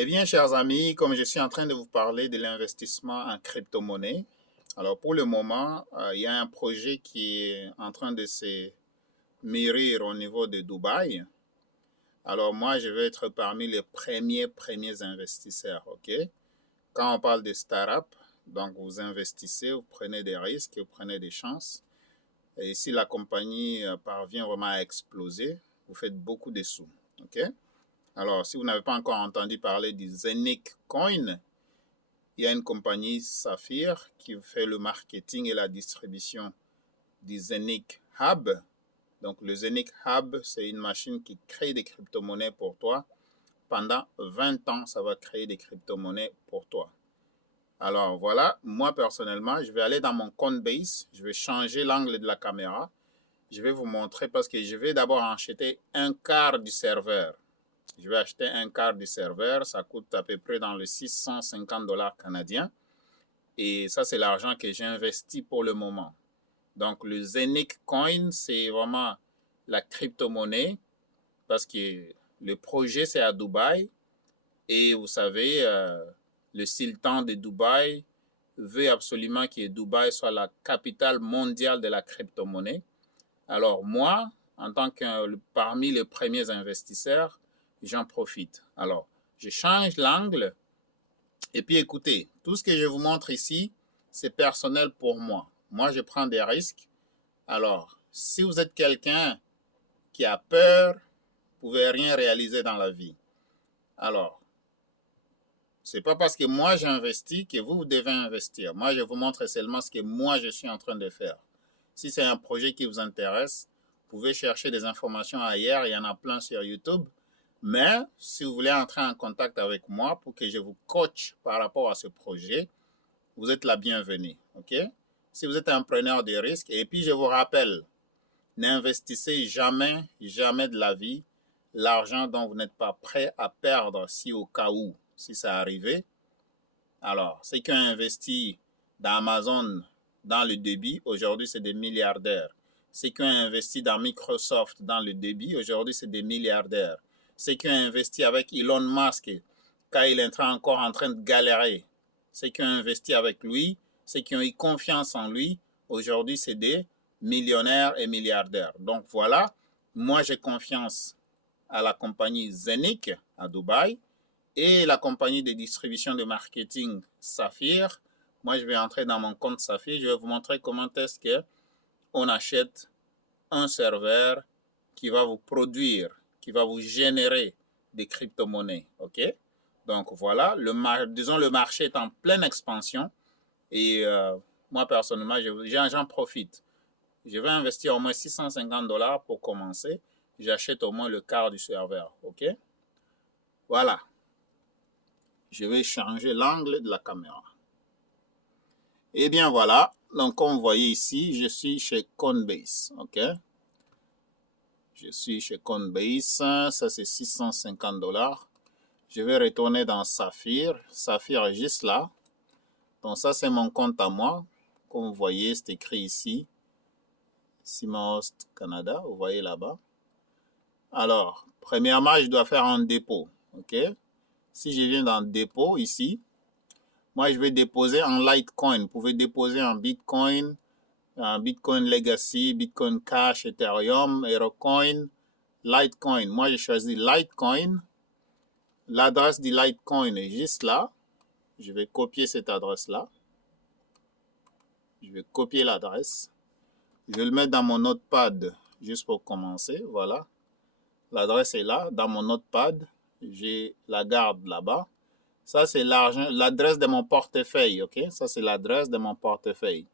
Eh bien, chers amis, comme je suis en train de vous parler de l'investissement en crypto-monnaie, alors pour le moment, il y a un projet qui est en train de se mûrir au niveau de Dubaï. Alors moi, je vais être parmi les premiers investisseurs, ok? Quand on parle de start-up, donc vous investissez, vous prenez des risques, vous prenez des chances. Et si la compagnie parvient vraiment à exploser, vous faites beaucoup de sous, ok? Alors, si vous n'avez pas encore entendu parler du Zenic Coin, il y a une compagnie Saphir qui fait le marketing et la distribution du Zenic Hub. Donc, le Zenic Hub, c'est une machine qui crée des crypto-monnaies pour toi. Pendant 20 ans, ça va créer des crypto-monnaies pour toi. Alors, voilà, moi personnellement, je vais aller dans mon Coinbase. Je vais changer l'angle de la caméra. Je vais vous montrer parce que je vais d'abord acheter un quart du serveur. Je vais acheter un quart du serveur, ça coûte à peu près dans les 650 dollars canadiens. Et ça, c'est l'argent que j'ai investi pour le moment. Donc, le Zenic Coin, c'est vraiment la crypto-monnaie parce que le projet, c'est à Dubaï. Et vous savez, le sultan de Dubaï veut absolument que Dubaï soit la capitale mondiale de la crypto-monnaie. Alors, moi, en tant que parmi les premiers investisseurs, j'en profite. Alors, je change l'angle et puis écoutez, tout ce que je vous montre ici, c'est personnel pour moi. Moi, je prends des risques. Alors, si vous êtes quelqu'un qui a peur, vous ne pouvez rien réaliser dans la vie. Alors, c'est pas parce que moi j'ai investi que vous devez investir. Moi, je vous montre seulement ce que moi je suis en train de faire. Si c'est un projet qui vous intéresse, vous pouvez chercher des informations ailleurs. Il y en a plein sur YouTube. Mais si vous voulez entrer en contact avec moi pour que je vous coach par rapport à ce projet, vous êtes la bienvenue. OK? Si vous êtes un preneur de risques, et puis je vous rappelle, n'investissez jamais, jamais de la vie l'argent dont vous n'êtes pas prêt à perdre si au cas où, si ça arrivait. Alors, ceux qui ont investi dans Amazon dans le débit, aujourd'hui, c'est des milliardaires. Ceux qui ont investi dans Microsoft dans le débit, aujourd'hui, c'est des milliardaires. Ceux qui ont investi avec Elon Musk, quand il est encore en train de galérer, ceux qui ont investi avec lui, ceux qui ont eu confiance en lui, aujourd'hui, c'est des millionnaires et milliardaires. Donc voilà, moi j'ai confiance à la compagnie Zenic à Dubaï et la compagnie de distribution de marketing Saphir. Moi, je vais entrer dans mon compte Saphir. Je vais vous montrer comment est-ce qu'on achète un serveur qui va vous produire, qui va vous générer des crypto-monnaies. OK? Donc, voilà, disons le marché est en pleine expansion et moi, personnellement, j'en profite. Je vais investir au moins 650 dollars pour commencer. J'achète au moins le quart du serveur. OK? Voilà. Je vais changer l'angle de la caméra. Et bien voilà, donc comme vous voyez ici, je suis chez Coinbase, ok? Je suis chez Coinbase, ça c'est 650 dollars. Je vais retourner dans Saphir, Saphir est juste là. Donc ça c'est mon compte à moi, comme vous voyez, c'est écrit ici, Simonhost Canada, vous voyez là-bas. Alors, premièrement, je dois faire un dépôt, ok? Si je viens dans dépôt ici, moi, je vais déposer en Litecoin. Vous pouvez déposer en Bitcoin, Bitcoin Legacy, Bitcoin Cash, Ethereum, Herocoin, Litecoin. Moi, j'ai choisi Litecoin. L'adresse du Litecoin est juste là. Je vais copier cette adresse-là. Je vais copier l'adresse. Je vais le mettre dans mon notepad juste pour commencer. Voilà. L'adresse est là, dans mon notepad. Je la garde là-bas. Ça, c'est l'adresse de mon portefeuille, ok? Ça, c'est l'adresse de mon portefeuille.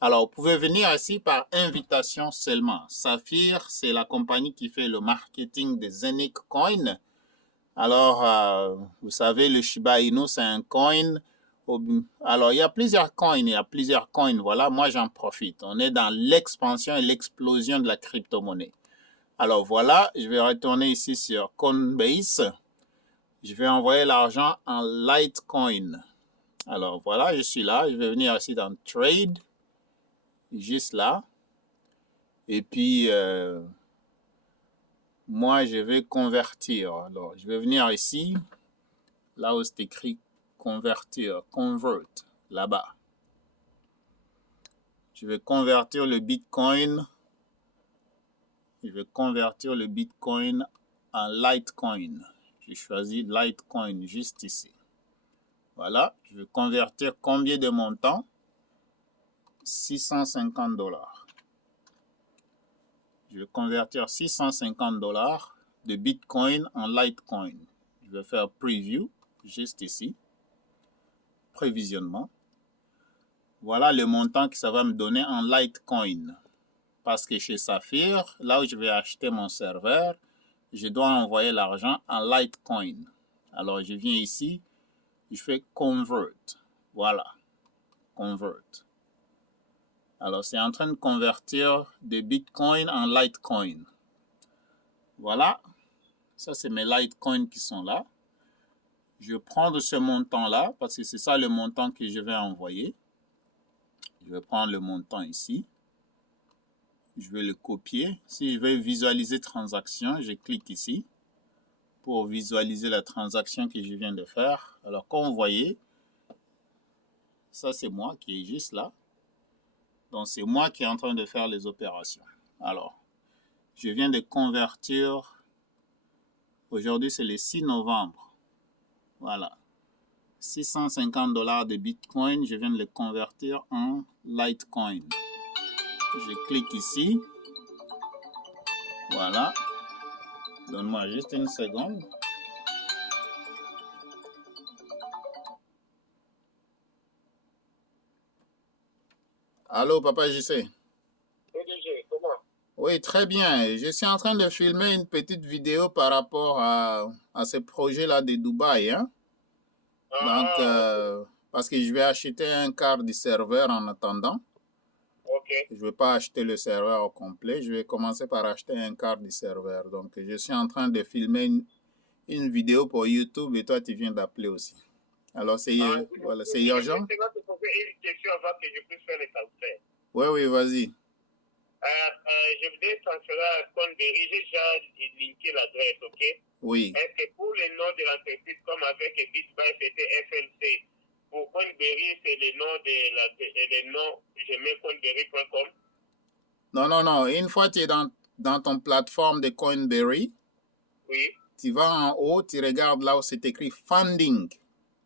Alors, vous pouvez venir ici par invitation seulement. Saphir, c'est la compagnie qui fait le marketing des Zenic Coin. Alors, vous savez, le Shiba Inu, c'est un coin. Alors, il y a plusieurs coins, Voilà, moi, j'en profite. On est dans l'expansion et l'explosion de la crypto-monnaie. Alors, voilà, je vais retourner ici sur Coinbase. Je vais envoyer l'argent en Litecoin. Alors, voilà, je suis là. Je vais venir ici dans Trade. Juste là. Et puis, moi, je vais convertir. Alors, je vais venir ici. là où c'est écrit convertir, convert, là-bas. Je vais convertir le Bitcoin. Je vais convertir le Bitcoin en Litecoin. J'ai choisi Litecoin juste ici. Voilà, je vais convertir combien de montant? 650 $. Je vais convertir 650 $ de Bitcoin en Litecoin. Je vais faire Preview, juste ici. Prévisionnement. Voilà le montant que ça va me donner en Litecoin. Parce que chez Saphir, là où je vais acheter mon serveur, je dois envoyer l'argent en Litecoin. Alors, je viens ici, je fais Convert. Voilà, Convert. Alors, c'est en train de convertir des Bitcoin en Litecoin. Voilà, ça c'est mes Litecoins qui sont là. Je vais prendre ce montant-là, parce que c'est ça le montant que je vais envoyer. Je vais prendre le montant ici. Je vais le copier. Si je veux visualiser transaction, je clique ici pour visualiser la transaction que je viens de faire. Alors, comme vous voyez, ça c'est moi qui est juste là. Donc, c'est moi qui est en train de faire les opérations. Alors, je viens de convertir. Aujourd'hui, c'est le 6 novembre. Voilà. 650 $ de Bitcoin, je viens de le convertir en Litecoin. Je clique ici. Voilà. Donne-moi juste une seconde. Allô, papa JC. Oui, très bien. Je suis en train de filmer une petite vidéo par rapport à ce projet-là de Dubaï. Hein? Donc, parce que je vais acheter un quart du serveur en attendant. Je ne vais pas acheter le serveur au complet. Je vais commencer par acheter un quart du serveur. Donc, je suis en train de filmer une vidéo pour YouTube et toi, tu viens d'appeler aussi. Alors, c'est voilà, c'est urgent. Je vais te poser une question avant que je puisse faire le transfert. Oui, oui, vas-y. Je voudrais transférer à Coinberry. J'ai déjà linké l'adresse, ok? Oui. Est-ce que pour le nom de l'entreprise, comme avec BitBuy, c'était FLC, pour Coinberry, c'est le nom de nom, je mets coinberry.com? Non, non, non. Une fois que tu es dans ton plateforme de Coinberry, oui. Tu vas en haut, tu regardes là où c'est écrit Funding.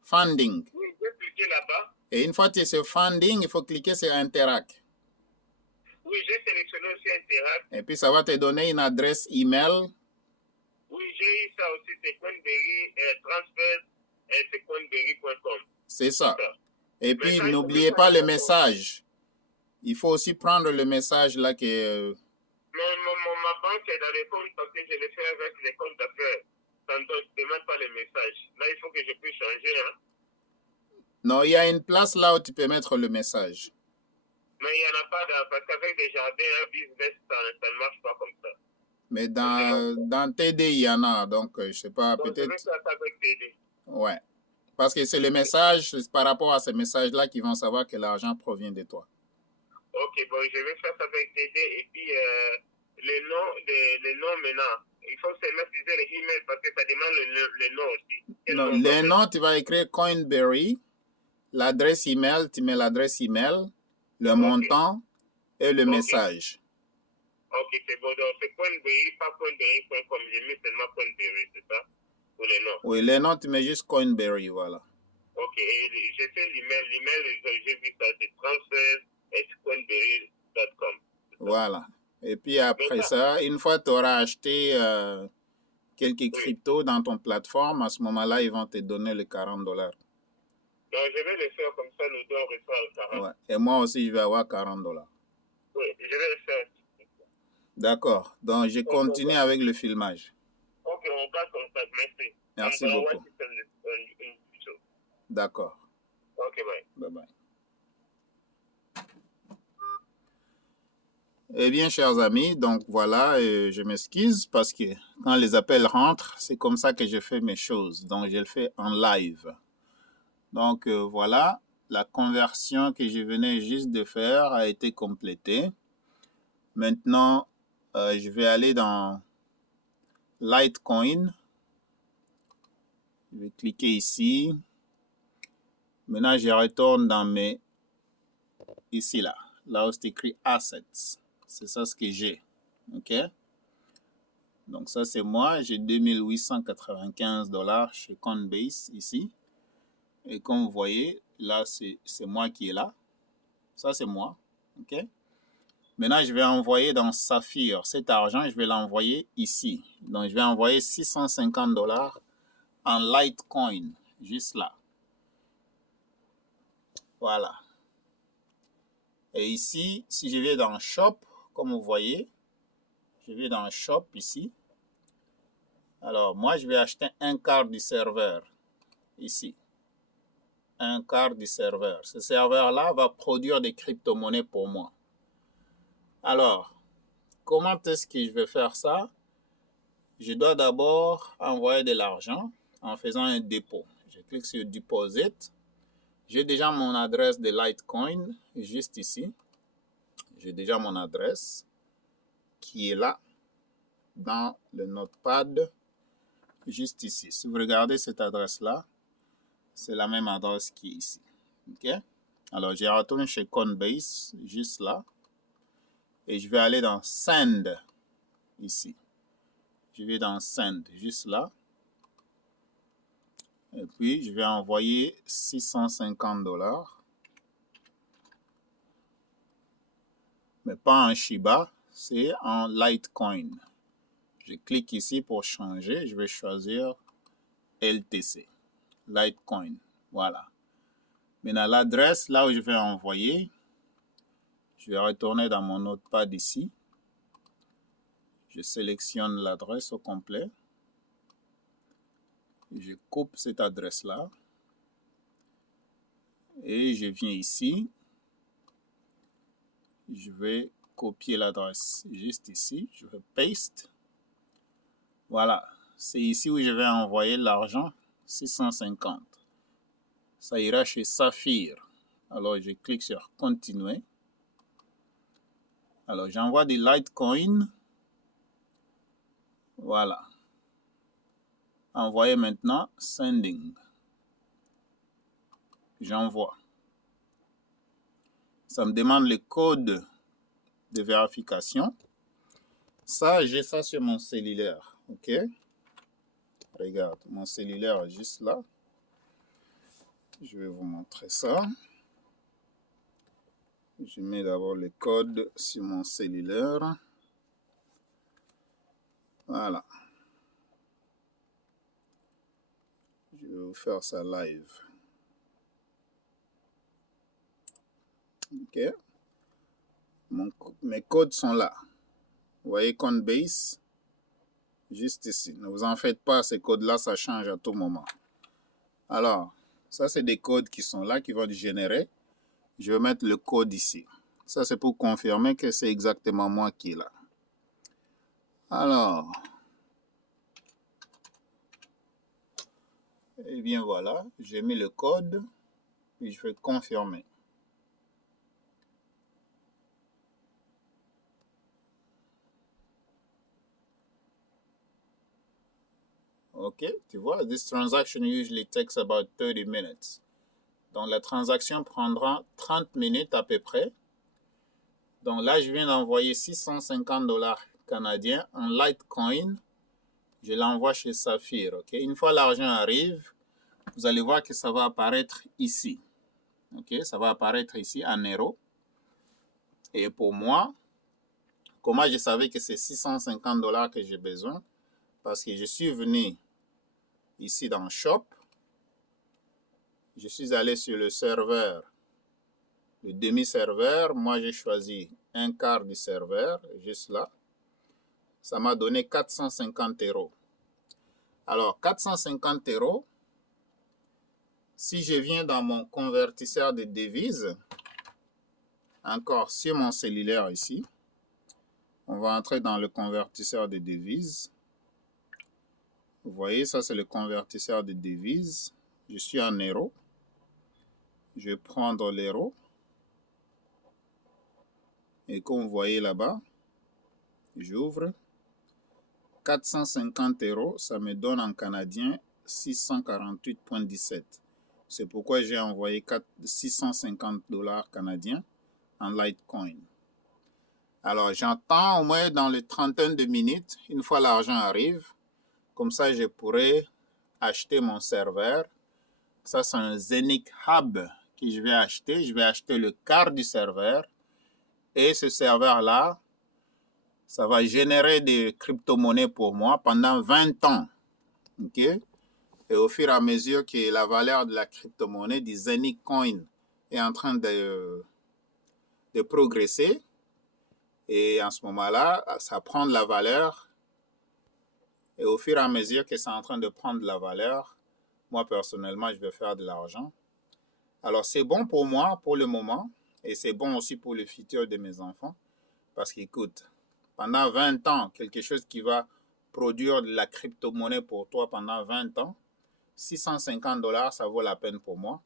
Funding. Oui, je vais cliquer là-bas. Et une fois que tu es sur Funding, il faut cliquer sur Interact. Oui, j'ai sélectionné aussi Interact. Et puis, ça va te donner une adresse email. Oui, j'ai eu ça aussi, c'est Coinberry, transfert, c'est coinberry.com. C'est ça. Et puis, n'oubliez pas le message. Il faut aussi prendre le message là que... Ma banque est dans les comptes parce que je l'ai fait avec les comptes d'affaires. Ça ne demande pas les messages. Là, il faut que je puisse changer. Hein? Non, il y a une place là où tu peux mettre le message. Mais il n'y en a pas, parce qu'avec des jardins, un business, ça ne marche pas comme ça. Mais dans TD, il y en a. Donc, je ne sais pas, peut-être... Je vais faire ça avec TD. Ouais. Parce que c'est le message, c'est par rapport à ce message-là qu'ils vont savoir que l'argent provient de toi. Ok, bon, je vais faire ça avec TD. Et puis, les noms maintenant, il faut se mettre sur les emails parce que ça demande le nom aussi. Non, les noms, tu vas écrire Coinberry, l'adresse email, tu mets l'adresse email, le montant et le message. Ok, c'est bon. Donc, c'est Coinberry, pas Coinberry.com. J'ai mis seulement Coinberry, c'est ça? Pour les noms. Oui, les noms, tu mets juste Coinberry, voilà. Ok, et j'ai fait l'email. L'email, j'ai vu ça, c'est transfer@coinberry.com. Voilà. Et puis après ça, une fois que tu auras acheté quelques cryptos dans ton plateforme, à ce moment-là, ils vont te donner les $40. Donc, je vais le faire comme ça, nous deux, on reçoit le 40. Ouais. Et moi aussi, je vais avoir $40. Oui, je vais le faire. D'accord. Donc, je continue avec le filmage. Ok, on garde contact. Merci. Merci beaucoup. D'accord. Ok, bye. Bye bye. Eh bien, chers amis, donc voilà, je m'excuse parce que quand les appels rentrent, c'est comme ça que je fais mes choses. Donc, je le fais en live. Donc, voilà, la conversion que je venais juste de faire a été complétée. Maintenant, je vais aller dans Litecoin. Je vais cliquer ici. Maintenant, je retourne dans mes... Ici, là où c'est écrit Assets. C'est ça ce que j'ai. OK? Donc, ça, c'est moi. J'ai 2895 $ chez Coinbase ici. Et comme vous voyez, là, c'est moi qui est là. Ça, c'est moi. OK? Maintenant, je vais envoyer dans Saphir. Cet argent, je vais l'envoyer ici. Donc, je vais envoyer 650 $ en Litecoin. Juste là. Voilà. Et ici, si je vais dans Shop, comme vous voyez, je vais dans Shop ici. Alors, moi, je vais acheter un quart du serveur ici. Un quart du serveur. Ce serveur-là va produire des crypto-monnaies pour moi. Alors, comment est-ce que je vais faire ça? Je dois d'abord envoyer de l'argent en faisant un dépôt. Je clique sur Deposit. J'ai déjà mon adresse de Litecoin juste ici. J'ai déjà mon adresse qui est là dans le notepad juste ici. Si vous regardez cette adresse-là, c'est la même adresse qui est ici. OK? Alors, je retourne chez Coinbase, juste là. Et je vais aller dans Send, ici. Je vais dans Send, juste là. Et puis, je vais envoyer 650 $. Mais pas en Shiba, c'est en Litecoin. Je clique ici pour changer. Je vais choisir LTC, Litecoin. Voilà. Maintenant, l'adresse, là où je vais envoyer, je vais retourner dans mon notepad ici. Je sélectionne l'adresse au complet. Je coupe cette adresse-là. Et je viens ici. Je vais copier l'adresse juste ici. Je vais paste. Voilà. C'est ici où je vais envoyer l'argent, 650. Ça ira chez Saphir. Alors, je clique sur Continuer. Alors, j'envoie des Litecoin. Voilà. Envoyer maintenant, Sending. J'envoie. Ça me demande le code de vérification. Ça, j'ai ça sur mon cellulaire. OK? Regarde, mon cellulaire est juste là. Je vais vous montrer ça. Je mets d'abord le code sur mon cellulaire. Voilà. Je vais vous faire ça live. OK. Mes codes sont là. Vous voyez Coinbase, juste ici. Ne vous en faites pas, ces codes-là, ça change à tout moment. Alors, ça, c'est des codes qui sont là, qui vont être générés. Je vais mettre le code ici. Ça, c'est pour confirmer que c'est exactement moi qui est là. Alors, et bien voilà, j'ai mis le code, puis je vais confirmer. OK, tu vois, this transaction usually takes about 30 minutes. Donc, la transaction prendra 30 minutes à peu près. Donc, là, je viens d'envoyer 650 $ canadiens en Litecoin. Je l'envoie chez Saphir. OK, une fois l'argent arrive, vous allez voir que ça va apparaître ici. OK, ça va apparaître ici en euros. Et pour moi, comment je savais que c'est 650 $ que j'ai besoin? Parce que je suis venu ici dans Shop. Je suis allé sur le serveur, le demi-serveur. Moi, j'ai choisi un quart du serveur, juste là. Ça m'a donné 450 €. Alors, 450 €, si je viens dans mon convertisseur de devises, encore sur mon cellulaire ici, on va entrer dans le convertisseur de devises. Vous voyez, ça c'est le convertisseur de devises. Je suis en euros. Je vais prendre l'euro. Et comme vous voyez là-bas, j'ouvre. 450 €, ça me donne en canadien 648,17. C'est pourquoi j'ai envoyé 650 dollars canadiens en Litecoin. Alors, j'entends au moins dans les trentaines de minutes, une fois l'argent arrive, comme ça, je pourrai acheter mon serveur. Ça, c'est un Zenic Hub que je vais acheter. Je vais acheter le quart du serveur. Et ce serveur-là, ça va générer des crypto-monnaies pour moi pendant 20 ans. OK? Et au fur et à mesure que la valeur de la crypto-monnaie, du Zenic Coin, est en train de progresser, et en ce moment-là, ça prend de la valeur. Et au fur et à mesure que c'est en train de prendre de la valeur, moi, personnellement, je vais faire de l'argent. Alors, c'est bon pour moi pour le moment et c'est bon aussi pour le futur de mes enfants parce qu'écoute, pendant 20 ans, quelque chose qui va produire de la crypto-monnaie pour toi pendant 20 ans, 650 dollars, ça vaut la peine pour moi.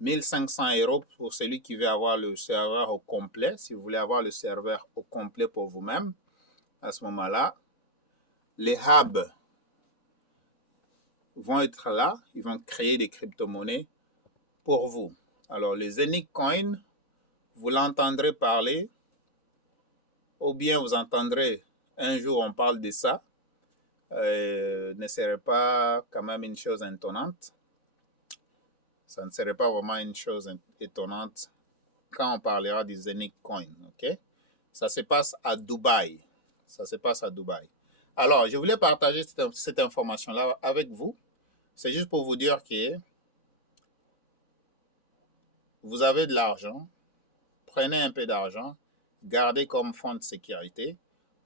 1500 € pour celui qui veut avoir le serveur au complet. Si vous voulez avoir le serveur au complet pour vous-même, à ce moment-là, les hubs vont être là, ils vont créer des crypto-monnaies pour vous. Alors, les Zenic Coin, vous l'entendrez parler, ou bien vous entendrez un jour on parle de ça, ne serait pas quand même une chose étonnante. Ça ne serait pas vraiment une chose étonnante quand on parlera du Zenic Coin, ok? Ça se passe à Dubaï. Ça se passe à Dubaï. Alors, je voulais partager cette information-là avec vous. C'est juste pour vous dire que vous avez de l'argent, prenez un peu d'argent, gardez comme fonds de sécurité,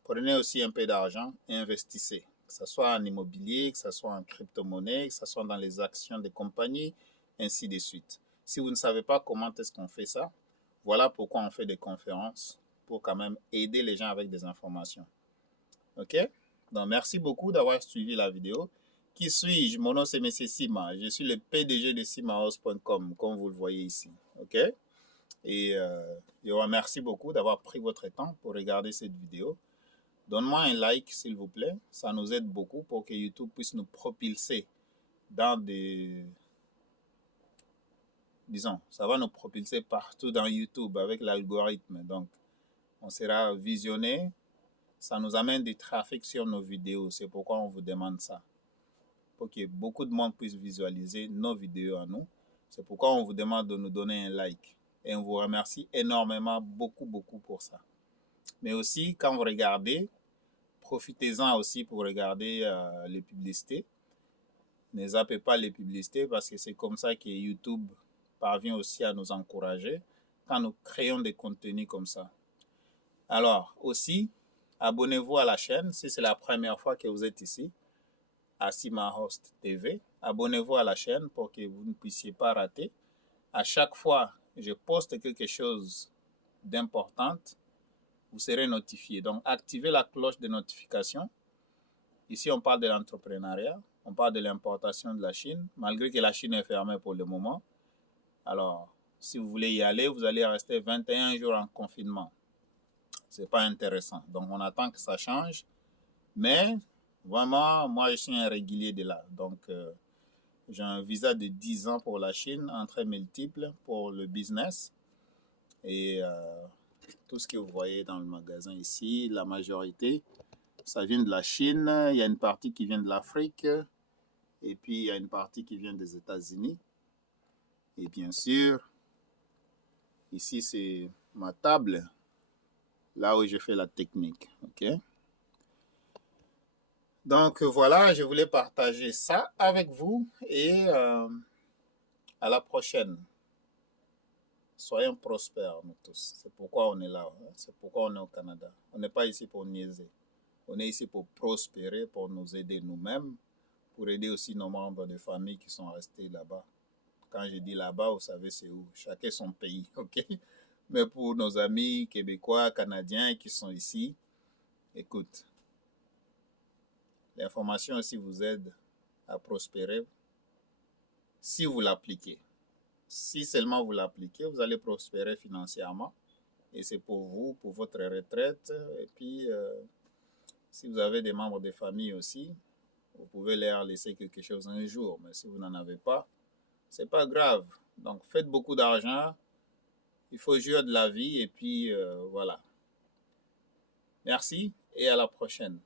prenez aussi un peu d'argent et investissez. Que ce soit en immobilier, que ce soit en crypto-monnaie, que ce soit dans les actions des compagnies, ainsi de suite. Si vous ne savez pas comment est-ce qu'on fait ça, voilà pourquoi on fait des conférences, pour quand même aider les gens avec des informations. OK? Donc, merci beaucoup d'avoir suivi la vidéo. Qui suis-je? Mon nom, c'est M. Sima. Je suis le PDG de simahouse.com, comme vous le voyez ici. OK? Et je vous remercie beaucoup d'avoir pris votre temps pour regarder cette vidéo. Donne-moi un like, s'il vous plaît. Ça nous aide beaucoup pour que YouTube puisse nous propulser dans des... Disons, ça va nous propulser partout dans YouTube avec l'algorithme. Donc, on sera visionné. Ça nous amène du trafic sur nos vidéos. C'est pourquoi on vous demande ça. Pour que beaucoup de monde puisse visualiser nos vidéos à nous. C'est pourquoi on vous demande de nous donner un like. Et on vous remercie énormément, beaucoup pour ça. Mais aussi, quand vous regardez, profitez-en aussi pour regarder les publicités. Ne zappez pas les publicités parce que c'est comme ça que YouTube parvient aussi à nous encourager quand nous créons des contenus comme ça. Alors, aussi, abonnez-vous à la chaîne si c'est la première fois que vous êtes ici, à SimaHost TV. Abonnez-vous à la chaîne pour que vous ne puissiez pas rater. À chaque fois que je poste quelque chose d'important, vous serez notifié. Donc, activez la cloche de notification. Ici, on parle de l'entrepreneuriat, on parle de l'importation de la Chine, malgré que la Chine est fermée pour le moment. Alors, si vous voulez y aller, vous allez rester 21 jours en confinement. Ce n'est pas intéressant. Donc, on attend que ça change. Mais, vraiment, moi, je suis un régulier de là. Donc, j'ai un visa de 10 ans pour la Chine, entrée multiple pour le business. Et tout ce que vous voyez dans le magasin ici, la majorité, ça vient de la Chine. Il y a une partie qui vient de l'Afrique. Et puis, il y a une partie qui vient des États-Unis. Et bien sûr, ici, c'est ma table, là où je fais la technique. OK? Donc, voilà, je voulais partager ça avec vous et à la prochaine. Soyons prospères, nous tous. C'est pourquoi on est là. Hein? C'est pourquoi on est au Canada. On n'est pas ici pour niaiser. On est ici pour prospérer, pour nous aider nous-mêmes, pour aider aussi nos membres de famille qui sont restés là-bas. Quand je dis là-bas, vous savez c'est où. Chacun son pays, ok? Mais pour nos amis québécois, canadiens qui sont ici, écoute, l'information aussi vous aide à prospérer si vous l'appliquez. Si seulement vous l'appliquez, vous allez prospérer financièrement. Et c'est pour vous, pour votre retraite. Et puis, si vous avez des membres de famille aussi, Vous pouvez leur laisser quelque chose un jour, mais si vous n'en avez pas, c'est pas grave. Donc, faites beaucoup d'argent. Il faut jouir de la vie et puis voilà. Merci et à la prochaine.